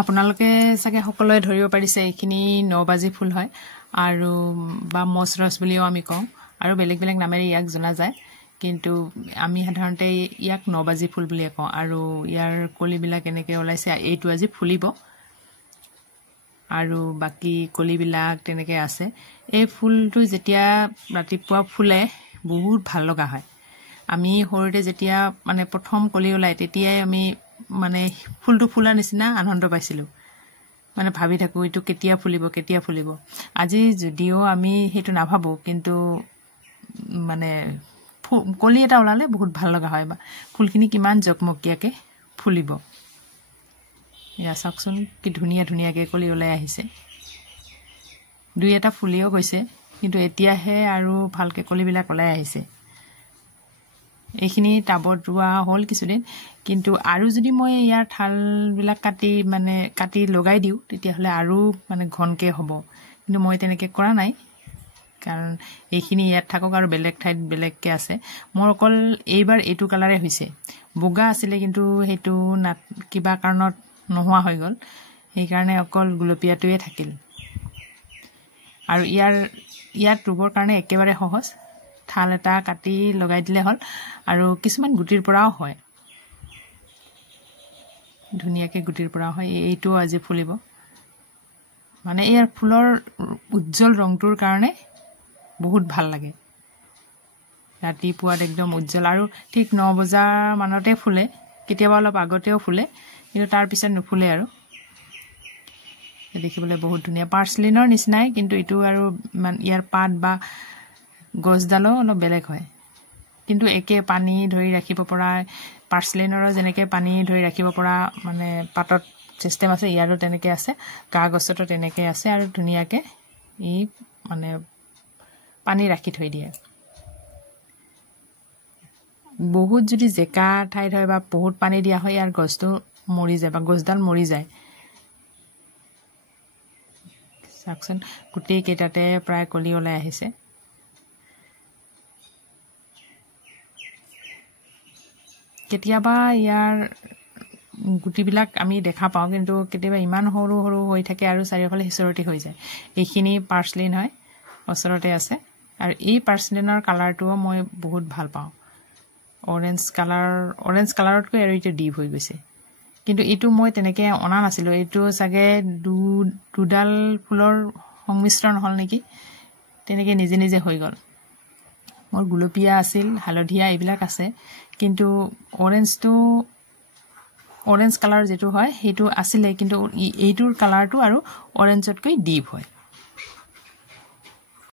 আপোনালোকে চাগে সকলোৱে ধৰিব পাৰিছে এইখিনি 9 বাজি ফুল হয় আৰু বা মছৰস বুলিও আমি কওঁ আৰু বেলেগ বেলেগ নামেৰে ইয়াক জনা যায় কিন্তু আমি সাধাৰণতে ইয়াক 9 বাজি ফুল বুলি কওঁ আৰু ইয়াৰ কলিবিলাক এনেকৈ ওলাইছে এইটো আজি ফুলিব আৰু বাকি কলিবিলাক তেনেকৈ আছে এই ফুলটো যেতিয়া ৰাতিপুৱা ফুলে বহুত ভাল লগা হয় আমি হৰতে যেতিয়া মানে প্ৰথম কলি ওলাই তেতিয়াই আমি মানে ফুলটো ফুলা নিচিনা আনন্দ পাইছিলো মানে ভাবি থাকো এটো কেতিয়া ফুলিব আজি যদিও আমি হেতু নাভাবো কিন্তু মানে কলি এটা ওলালে বহুত ভাল লগা হয় ফুলখিনি কিমান জকমকিয়াকে ফুলিব ইয়া চাকচোন কি ধুনিয়া ধুনিয়াকে কলি ওলাই আহিছে দুই এটা ফুলিও গৈছে কিন্তু এতিয়াহে আৰু ভালকে কলিবিলাক ওলাই আহিছে এইখিনি টাবত ৰুৱা হল কিছুদিন কিন্তু আৰু যদি মই ইয়াৰ ঠাল বিলাক কাটি লগাই দিও তেতিয়া হলে আৰু মানে ঘনকে হ'ব কিন্তু মই তেনেকে কৰা নাই কাৰণ এইখিনি ইয়াত থাকক আৰু বেলেগ ঠাইত বেলেগকে আছে মোৰ অকল এইবাৰ এইটো কালাৰে হৈছে বগা আছিল কিন্তু হেতু কিবা কাৰণত নোহোৱা হৈ গল এই কাৰণে অকল গুলপীয়াটোৱে থাকিল আৰু ইয়াত ৰুবৰ কাৰণে একেবাৰে সহজ ঠাল এটা কাটি লগাই দিলে হল আৰু কিছুমান গুটিৰ পৰাও হয় ধুনিয়াকে গুটিৰ পৰা হয় এইটো আজি ফুলিব মানে ইয়াৰ ফুলৰ উজ্জ্বল ৰংটোৰ কাৰণে বহুত ভাল লাগে ৰাতিপুৱা একদম উজ্জ্বল আৰু ঠিক 9 বজাৰ মানতে ফুলে কেতিয়াবা অলপ আগতেও ফুলে কিন্তু তাৰ পিছত নুফুলে আৰু দেখিবলৈ বহুত ধুনিয়া পাৰ্সলিনৰ নিচিনাই কিন্তু ইটো আৰু ইয়াৰ পাত বা গছডালো অলপ বেলেগ হয় কিন্তু একে পানী ধৰি ৰাখিব পৰা পাৰ্সলিনৰ যেনেকে পানী ধৰি ৰাখিব পৰা মানে পাতত সিস্টেম আছে ইয়াৰো তেনেকে আছে কাগজতো তেনেকে আছে আৰু ধুনিয়াকে ই মানে পানী ৰাখি থৈ দিয়ে বহুত যদি জেকা ঠাইত হয় বা বহুত পানী দিয়া হয় ইয়াৰ গছটো মৰি যায় বা গছডাল মৰি যায় চাকচোন গুটি কেইটাতে প্ৰায় কলি ওলাই আহিছে কেতিয়াবা ইয়াৰ গুটিবিলাক আমি দেখা পাওঁ কিন্তু কেতিয়াবা ইমান সৰু সৰু হৈ থাকে আৰু চাৰিওফালে হিচৰতি হৈ যায় এইখিনি পাৰ্সলিন হয় ওচৰতে আছে আৰু এই পাৰ্সলিনৰ কালাৰটোও মই বহুত ভাল পাওঁ অৰেঞ্জ কালাৰতকৈ আৰু এটা ডিপ হৈ গৈছে কিন্তু এটো মই তেনেকে অনা নাছিলো এটো সাগে দুডাল ফুলৰ সংমিশ্ৰণ হল নেকি তেনেকে নিজে নিজে হৈ গল মোৰ গুলপীয়া আছিল হালধীয়া এইবিলাক আছে কিন্তু অৰেঞ্জ কালাৰ যেটো হয় হেতু আছিল কিন্তু এইটোৰ কালাৰটো আৰু অৰেঞ্জতকৈ ডিপ হয়